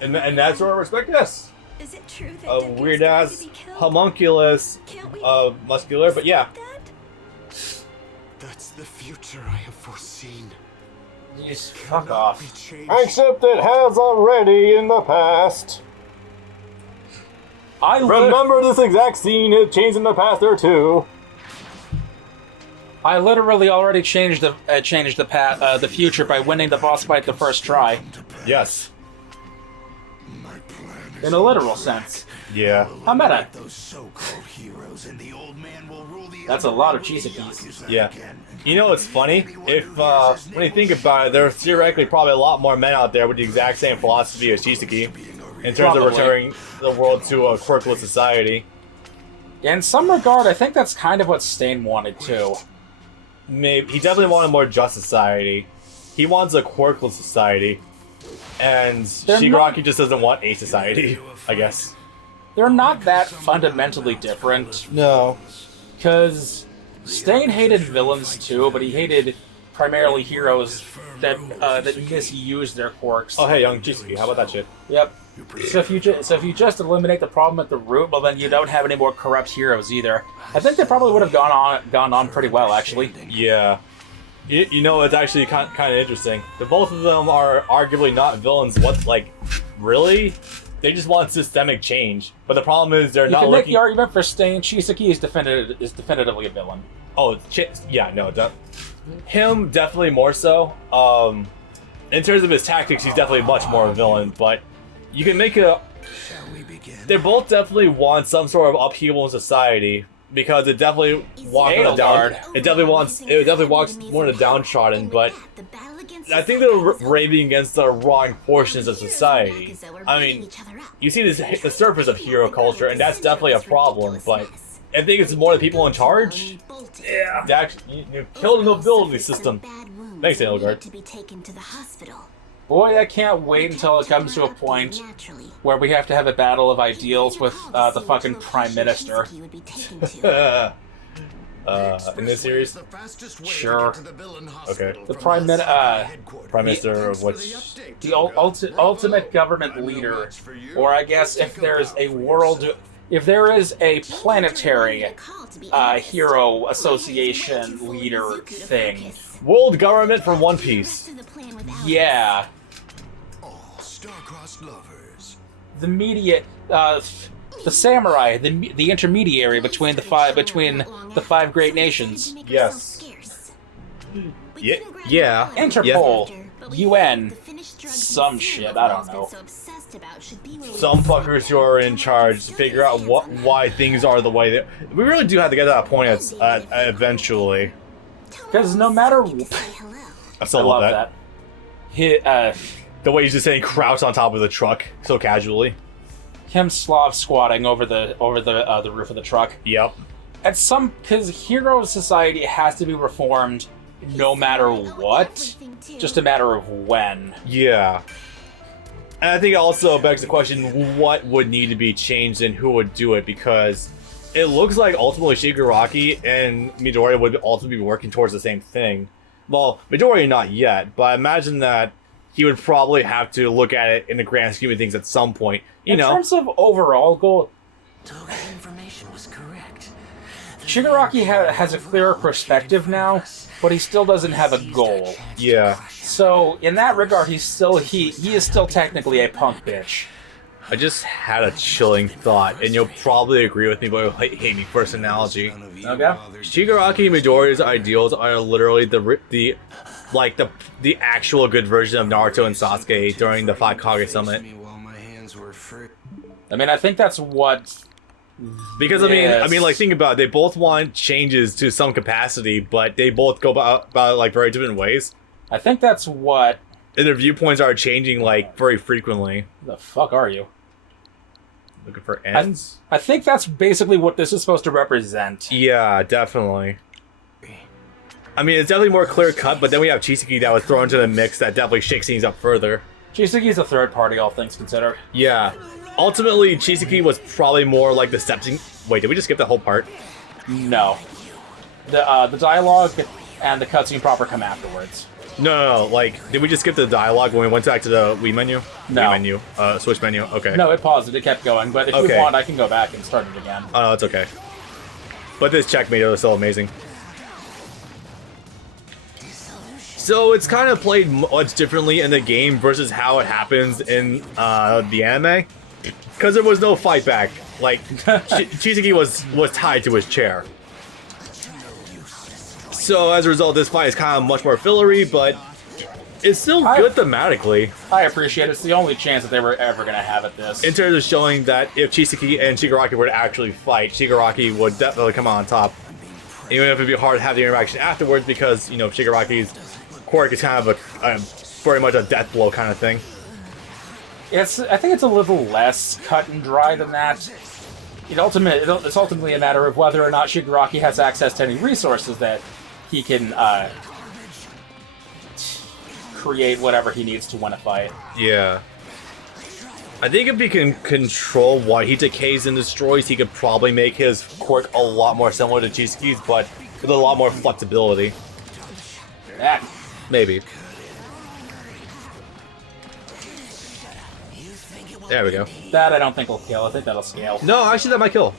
And that sort of respect, yes. Is it true that A Deku weird is going ass, to be killed? homunculus, Can't we muscular, but yeah. that? That's the future I have foreseen. Just fuck off. Be changed. Except it has already in the past. Remember this exact scene, it changed in the past there too. I literally already changed the future by winning the boss fight the first try. Yes. In a literal sense. Yeah. How meta? Those so-called heroes and the old man will rule the That's a lot of Chisakis. Yeah. You know what's funny? If, when you think about it, there's theoretically probably a lot more men out there with the exact same philosophy as Chisaki, in terms Probably. of returning the world to a quirkless society. In some regard, I think that's kind of what Stain wanted too. Maybe he definitely wanted a more just society. He wants a quirkless society. And Shigaraki just doesn't want a society, I guess. They're not that fundamentally different, No. because Stain hated villains too, but he hated primarily heroes that misused their quirks. Oh hey, young Chisaki, how about that shit? Yep. So if you just eliminate the problem at the root, well then you don't have any more corrupt heroes either. I think they probably would have gone on pretty well actually. Yeah. You know, it's actually kind of interesting. The both of them are arguably not villains. Really? They just want systemic change. But the problem is they're You not can make looking... the argument for Stain. Chisaki is definitively a villain. Oh, yeah, no. Him, definitely more so. In terms of his tactics, he's definitely much more of a villain. But you can make a... Shall we begin? They both definitely want some sort of upheaval in society. Because it definitely walks it definitely walks more in the downtrodden, but I think they're raving against the wrong portions of society. I mean, you see the surface of hero culture, and that's definitely a problem, but I think it's more the people in charge. Yeah. They actually, you killed the nobility system. Thanks, Edelgard. To be taken to the hospital. Boy, I can't wait until it comes to a point where we have to have a battle of ideals with the fucking Prime Minister. In this series? Sure. Okay. The Prime Minister of which? The ultimate government leader. Or I guess if there's a planetary hero association leader thing. World government from One Piece. Yeah. Star-crossed lovers. The the samurai, the intermediary between the five great nations. Yes. Yeah. Interpol, UN, some shit, I don't know. Some fuckers who are in charge figure out why things are the way they... We really do have to get to that point eventually. Because no matter... I still I love that. The way he's just saying crouch on top of the truck so casually. Him Slav squatting over the roof of the truck. Yep. Because hero society has to be reformed no matter what, just a matter of when. Yeah. And I think it also begs the question, what would need to be changed and who would do it, because it looks like ultimately Shigaraki and Midoriya would ultimately be working towards the same thing. Well, Midoriya not yet, but I imagine that he would probably have to look at it in the grand scheme of things at some point. In terms of overall goal, Toga's information was correct. Shigaraki has a clearer perspective now, but he still doesn't have a goal. Yeah. So in that regard, he is still technically a punk bitch. I just had a chilling thought, and you'll probably agree with me, but you'll hate me for this analogy. Okay. Shigaraki and Midoriya's ideals are literally the actual good version of Naruto and Sasuke during the Five Kage Summit. I mean, I think that's what... Because, I mean, think about it. They both want changes to some capacity, but they both go about it, very different ways. I think that's what... And their viewpoints are changing, very frequently. The fuck are you? Looking for ends? I think that's basically what this is supposed to represent. Yeah, definitely. I mean, it's definitely more clear-cut, but then we have Chisaki that was thrown into the mix that definitely shakes things up further. Chisaki's a third party, all things considered. Yeah. Ultimately, Chisaki was probably more like the stepping... Wait, did we just skip the whole part? No. The dialogue and the cutscene proper come afterwards. No, like, did we just skip the dialogue when we went back to the Wii menu? No. Wii menu, Switch menu, okay. No, it paused it. It kept going. But if you Okay. want, I can go back and start it again. Oh, no, it's okay. But this Checkmate is still amazing. So it's kind of played much differently in the game versus how it happens in the anime. Because there was no fight back. Like, Chisaki was tied to his chair. So as a result, this fight is kind of much more fillery, but it's still good thematically. I appreciate it. It's the only chance that they were ever going to have at this. In terms of showing that if Chisaki and Shigaraki were to actually fight, Shigaraki would definitely come out on top. Even if it'd be hard to have the interaction afterwards because, you know, Shigaraki's quirk is kind of a very much a death blow kind of thing. I think it's a little less cut and dry than that. It's ultimately a matter of whether or not Shigaraki has access to any resources that he can create whatever he needs to win a fight. Yeah. I think if he can control what he decays and destroys, he could probably make his quirk a lot more similar to Chisaki's, but with a lot more flexibility. That. Maybe. There we go. That I don't think will kill. I think that'll scale. No, actually that might kill.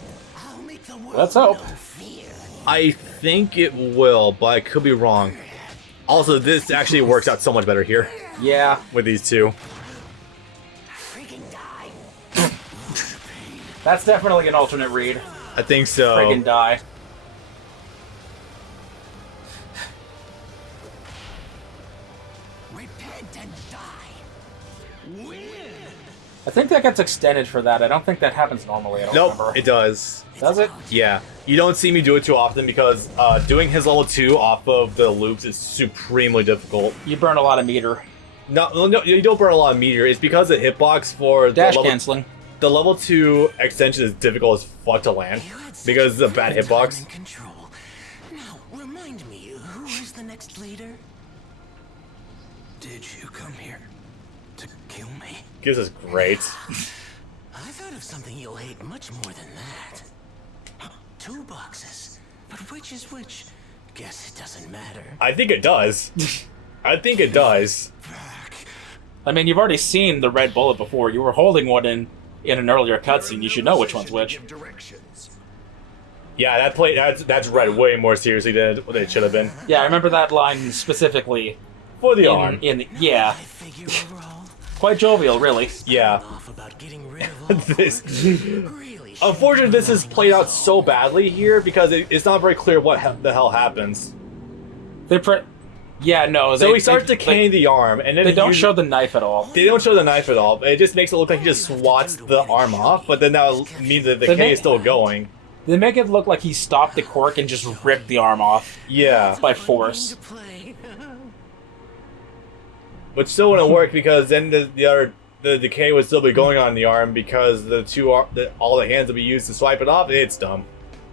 Let's hope. I think it will, but I could be wrong. Also, this actually works out so much better here Yeah. with these two. That's definitely an alternate read. I think so. Friggin' die. Repent and die. Win. I think that gets extended for that. I don't think that happens normally. I don't Nope, remember. it does. Does it? Yeah. You don't see me do it too often because doing his level 2 off of the loops is supremely difficult. You burn a lot of meter. No, you don't burn a lot of meteor. It's because the hitbox for Dash the canceling. The level 2 extension is difficult as fuck to land because it's a bad hitbox. Now, remind me, who is the next leader? Did you come here to kill me? This is great. I thought of something you'll hate much more than that. 2 boxes. But which is which? Guess it doesn't matter. I think it does. I think it does. I mean, you've already seen the red bullet before. You were holding one in an earlier cutscene. You should know which one's which. Yeah, that's read way more seriously than it should have been. Yeah, I remember that line specifically. For the arm. Yeah. I figure overall, Quite jovial, really. Yeah. off about getting rid of all This, really unfortunately, this is played out so badly here because it's not very clear what the hell happens. Yeah, no. So he starts decaying the arm, and then They don't show the knife at all. They don't show the knife at all. It just makes it look like he just swats the arm off, but then that means that the decay is still going. They make it look like he stopped the quirk and just ripped the arm off Yeah. by force. to play. Which still wouldn't work because then the decay would still be going on the arm because all the hands would be used to swipe it off. It's dumb.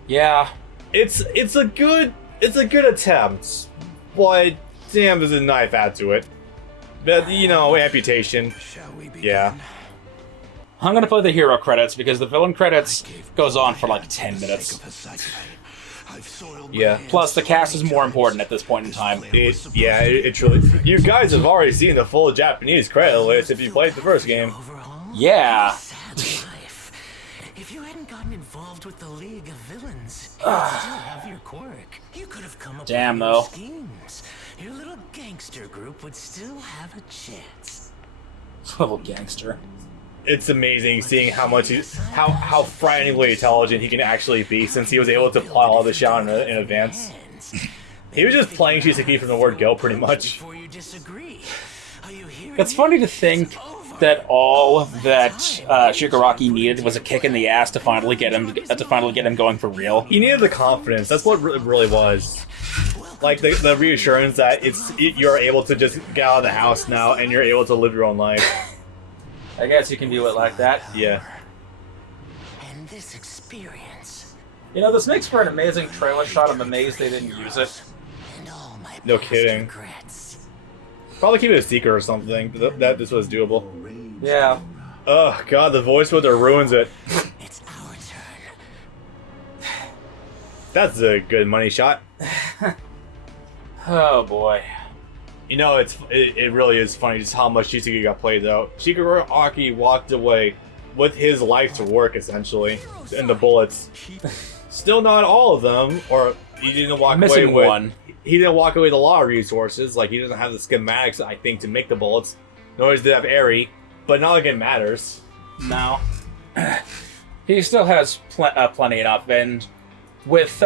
Yeah. It's a good attempt, but damn, there's a knife add to it. But you know, amputation. Shall we begin? Yeah. I'm gonna play the hero credits because the villain credits goes on for like 10 minutes. Yeah. Plus, the cast is more important at this point in time. It truly. You guys have already seen the full Japanese credit list if you played the first game. Overall, Yeah. sad life. If you hadn't gotten involved with the League of Villains, you'd still have your quirk. You could have come up Damn, with new though. schemes. Your little gangster group would still have a chance. Little gangster. It's amazing seeing how frighteningly intelligent he can actually be since he was able to plot all this out in advance. He was just playing Chisaki from the word go, pretty much. Before you disagree, are you hearing It's me? funny to think that all that Shigaraki needed was a kick in the ass to finally get him going for real. He needed the confidence. That's what it really was. Like the reassurance that you're able to just get out of the house now and you're able to live your own life. I guess you can do it like that. Yeah. And this experience You know, this makes for an amazing trailer shot. I'm amazed they didn't use it. and all my No past kidding. regrets. Probably keep it a secret or something. That this was doable. Yeah. Oh god, the voice filter ruins it. It's our turn. That's a good money shot. Oh boy. You know, it really is funny just how much Shizuki got played, though. Shigaraki walked away with his life to work, essentially, and the bullets. Still not all of them, or he didn't walk away with... one. He didn't walk away with a lot of resources, like he doesn't have the schematics, I think, to make the bullets. Nor does he have Eri, but not like it matters. No. He still has plenty enough, and with,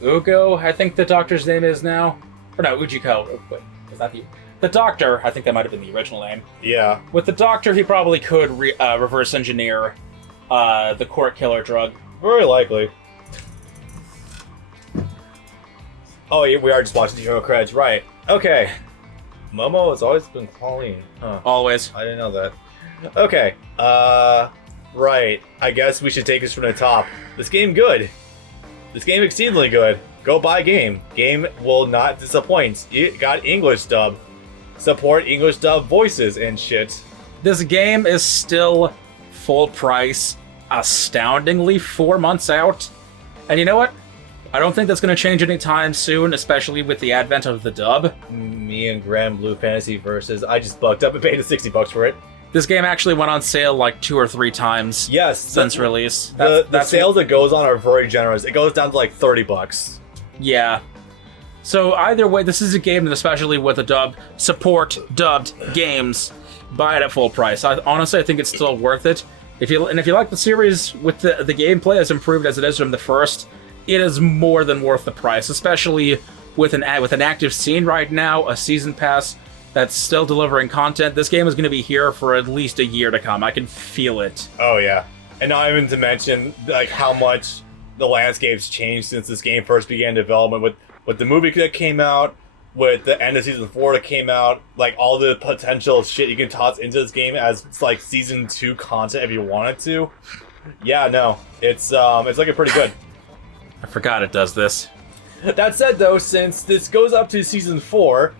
Ugo, I think the doctor's name is now? Or no, Ujiko. Wait, is that the doctor? I think that might have been the original name. Yeah. With the doctor, he probably could reverse engineer the court killer drug. Very likely. Oh, yeah, we are just watching the Hero Creds, right. Okay. Momo has always been Colleen. Huh. Always. I didn't know that. Okay. Right. I guess we should take this from the top. This game good. This game exceedingly good. Go buy game. Game will not disappoint. It got English dub. Support English dub voices and shit. This game is still full price, astoundingly 4 months out. And you know what? I don't think that's going to change anytime soon, especially with the advent of the dub. Me and Grand Blue Fantasy Versus. I just bucked up and paid $60 for it. This game actually went on sale like 2 or 3 times. Yes, since release. The sales it goes on are very generous. It goes down to like $30. Yeah. So either way, this is a game that, especially with a dub, support dubbed games. Buy it at full price. Honestly, I think it's still worth it. If you like the series, with the gameplay as improved as it is from the first, it is more than worth the price. Especially with an active scene right now, a season pass that's still delivering content. This game is going to be here for at least a year to come. I can feel it. Oh yeah, and not even to mention like how much the landscape's changed since this game first began development. With the movie that came out, with the end of season 4 that came out, like all the potential shit you can toss into this game as like season 2 content if you wanted to. Yeah, no, it's looking pretty good. I forgot it does this. That said, though, since this goes up to season 4,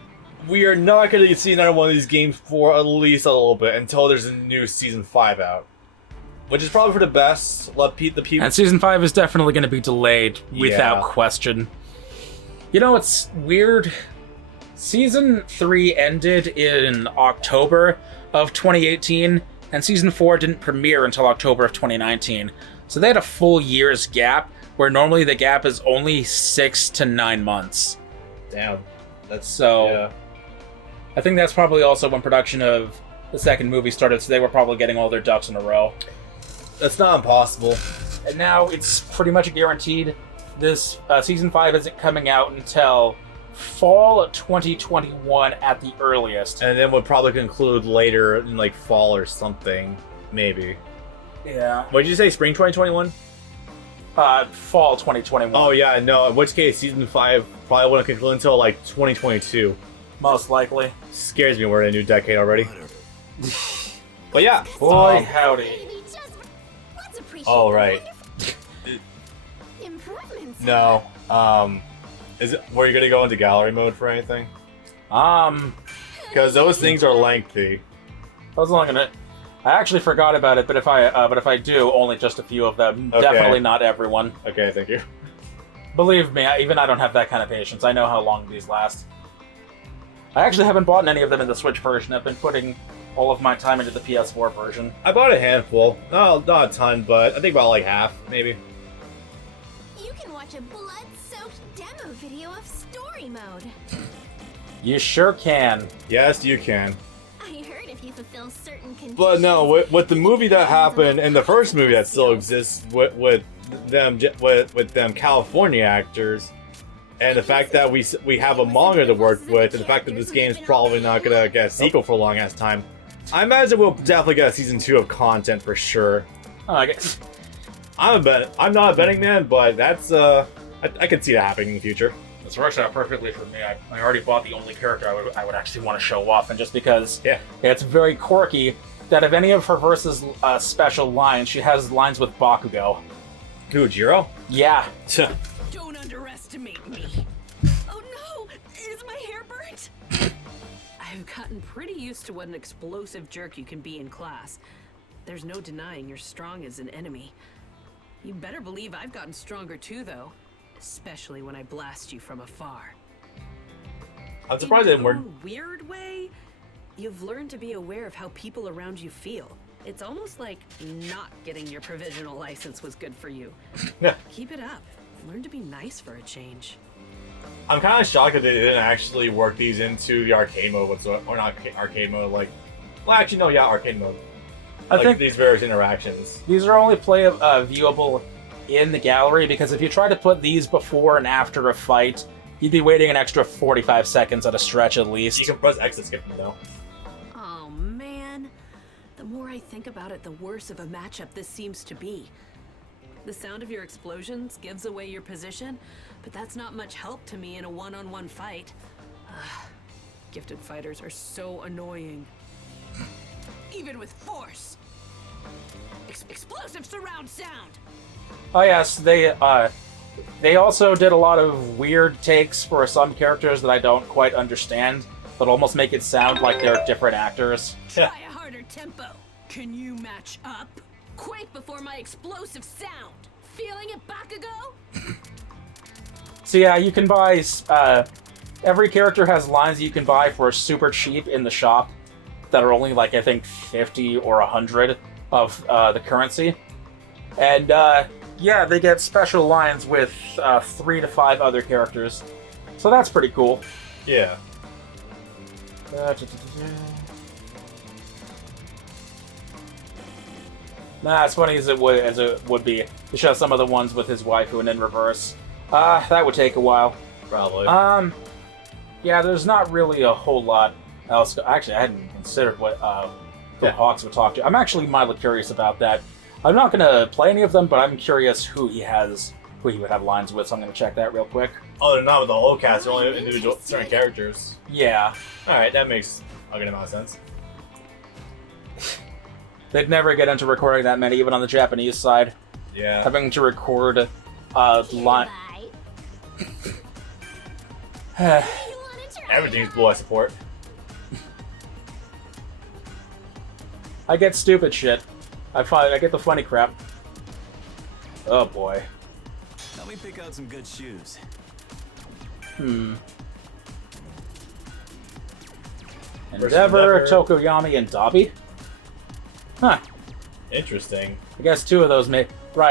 we are not going to see another one of these games for at least a little bit until there's a new season 5 out, which is probably for the best. Let the people. And season 5 is definitely going to be delayed without question. You know, it's weird. Season 3 ended in October of 2018, and season 4 didn't premiere until October of 2019. So they had a full year's gap, where normally the gap is only 6 to 9 months. Damn. Yeah. I think that's probably also when production of the second movie started, so they were probably getting all their ducks in a row. That's not impossible. And now it's pretty much guaranteed this season 5 isn't coming out until fall 2021 at the earliest. And then would probably conclude later in like fall or something, maybe. Yeah. What did you say, spring 2021? Fall 2021. Oh yeah, no, in which case season 5 probably wouldn't conclude until like 2022. Most likely. Scares me we're in a new decade already. But yeah. Boy, howdy. Oh, right. Improvements. No. Were you gonna go into gallery mode for anything? Because those things are lengthy. I was only gonna. I actually forgot about it, but if I do, only just a few of them. Okay. Definitely not everyone. Okay, thank you. Believe me, even I don't have that kind of patience. I know how long these last. I actually haven't bought any of them in the Switch version. I've been putting all of my time into the PS4 version. I bought a handful. No, not a ton, but I think about like half, maybe. You can watch a blood-soaked demo video of story mode. You sure can. Yes, you can. I heard if you fulfill certain conditions. But no, with the movie that happened and the first movie that still exists with them California actors, and the fact that we have a manga to work with, and the fact that this game is probably not gonna get a sequel for a long ass time, I imagine we'll definitely get a season 2 of content for sure. Oh, I guess. I'm not a betting man, but that's I could see that happening in the future. This works out perfectly for me. I already bought the only character I would actually want to show off, and just because it's very quirky that if any of her versus special lines, she has lines with Bakugo. Who, Jiro? Yeah. Don't underestimate me. Oh no! Is my hair burnt? I've gotten pretty used to what an explosive jerk you can be in class. There's no denying you're strong as an enemy. You better believe I've gotten stronger too, though. Especially when I blast you from afar. I'm surprised they In weren't. your own weird way, you've learned to be aware of how people around you feel. It's almost like not getting your provisional license was good for you. Yeah. Keep it up. Learn to be nice for a change. I'm kind of shocked that they didn't actually work these into the arcade mode whatsoever, or not arcade mode. Like, well, actually, no, yeah, arcade mode. I think these various interactions. these are only viewable in the gallery, because if you try to put these before and after a fight, you'd be waiting an extra 45 seconds at a stretch at least. You can press X to skip them though. Oh man. The more I think about it, the worse of a matchup this seems to be. The sound of your explosions gives away your position, but that's not much help to me in a one-on-one fight. Gifted fighters are so annoying. Even with force. Explosive surround sound! Oh yes, they also did a lot of weird takes for some characters that I don't quite understand, that almost make it sound like they're different actors. Try a harder tempo. Can you match up? Quake before my explosive sound. Feeling it, Bakugo? So yeah, you can buy, every character has lines you can buy for super cheap in the shop that are only like, I think, 50 or 100 of the currency. And yeah, they get special lines with 3 to 5 other characters. So that's pretty cool. Yeah. Nah, as funny as it would be to show some of the ones with his waifu and in reverse. That would take a while. Probably. Yeah, there's not really a whole lot else. Actually, I hadn't considered what the Hawks would talk to. I'm actually mildly curious about that. I'm not gonna play any of them, but I'm curious who he would have lines with, so I'm gonna check that real quick. Oh, they're not with the whole cast, they're only individual certain characters. Yeah. Alright, that makes a good amount of sense. They'd never get into recording that many, even on the Japanese side. Yeah. Having to record line. Everything's blue, I support. I get stupid shit. I get the funny crap. Oh boy. Help me pick out some good shoes. Endeavor, Tokoyami, and Dabi? Huh. Interesting. I guess 2 of those may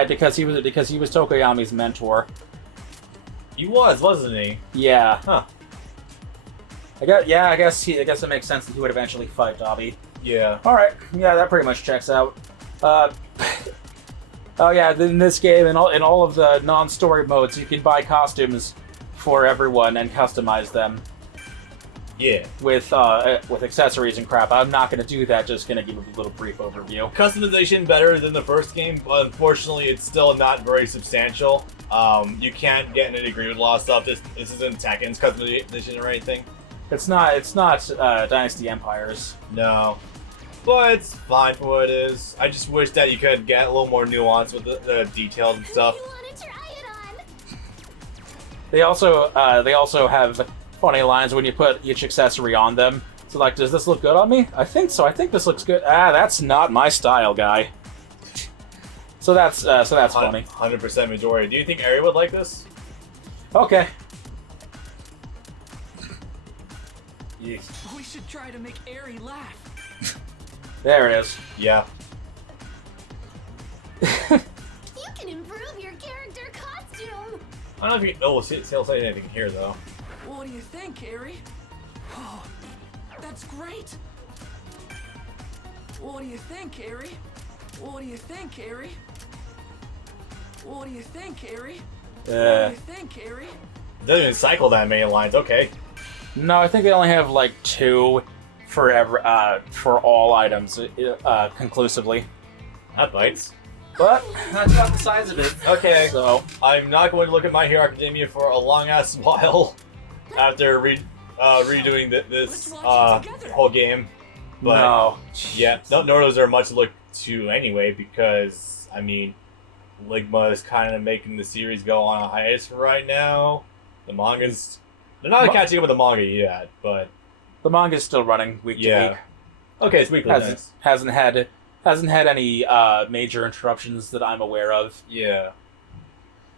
because he was Tokoyami's mentor. He was, wasn't he? Yeah. Huh. I guess it makes sense that he would eventually fight Dabi. Yeah. Alright, yeah, that pretty much checks out. Oh yeah, in this game, in all of the non-story modes, you can buy costumes for everyone and customize them. Yeah. With accessories and crap. I'm not going to do that, just going to give a little brief overview. Customization better than the first game, but unfortunately it's still not very substantial. You can't get nitty-gritty with a lot of stuff. This isn't Tekken's customization or anything. It's not Dynasty Empires. No. But it's fine for what it is. I just wish that you could get a little more nuance with the details and stuff. You want to try it on? They also have funny lines when you put each accessory on them. So like, does this look good on me? I think so. I think this looks good. That's not my style, guy. So that's funny. 100% majority. Do you think Ari would like this? Okay. We should try to make Ari laugh. There it is. Yeah. You can improve your character costume. I don't know if you. Oh, he'll say anything here though. What do you think, Ari? Oh, that's great. What do you think, Ari? What do you think, Ari? What do you think, Ari? What do you think, Ari? Doesn't even cycle that many lines. Okay. No, I think they only have like 2 for all items conclusively. That bites. But that's not the size of it. Okay. So I'm not going to look at My Hero Academia for a long ass while after redoing this whole game. But no. yeah, none of those are much to look to anyway because I mean, Ligma is kind of making the series go on a hiatus for right now. The manga's they're not catching up with the manga yet, but the manga's still running week to week. Okay, it's weekly. Hasn't had any major interruptions that I'm aware of. Yeah.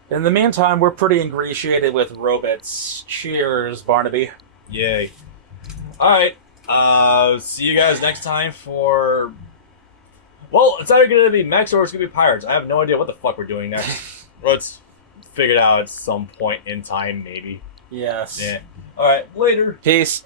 In the meantime, we're pretty ingratiated with robots. Cheers, Barnaby. Yay. Alright. See you guys next time for... Well, it's either going to be mechs or it's going to be pirates. I have no idea what the fuck we're doing next. Let's figure it out at some point in time, maybe. Yes. Yeah. Alright, later. Peace.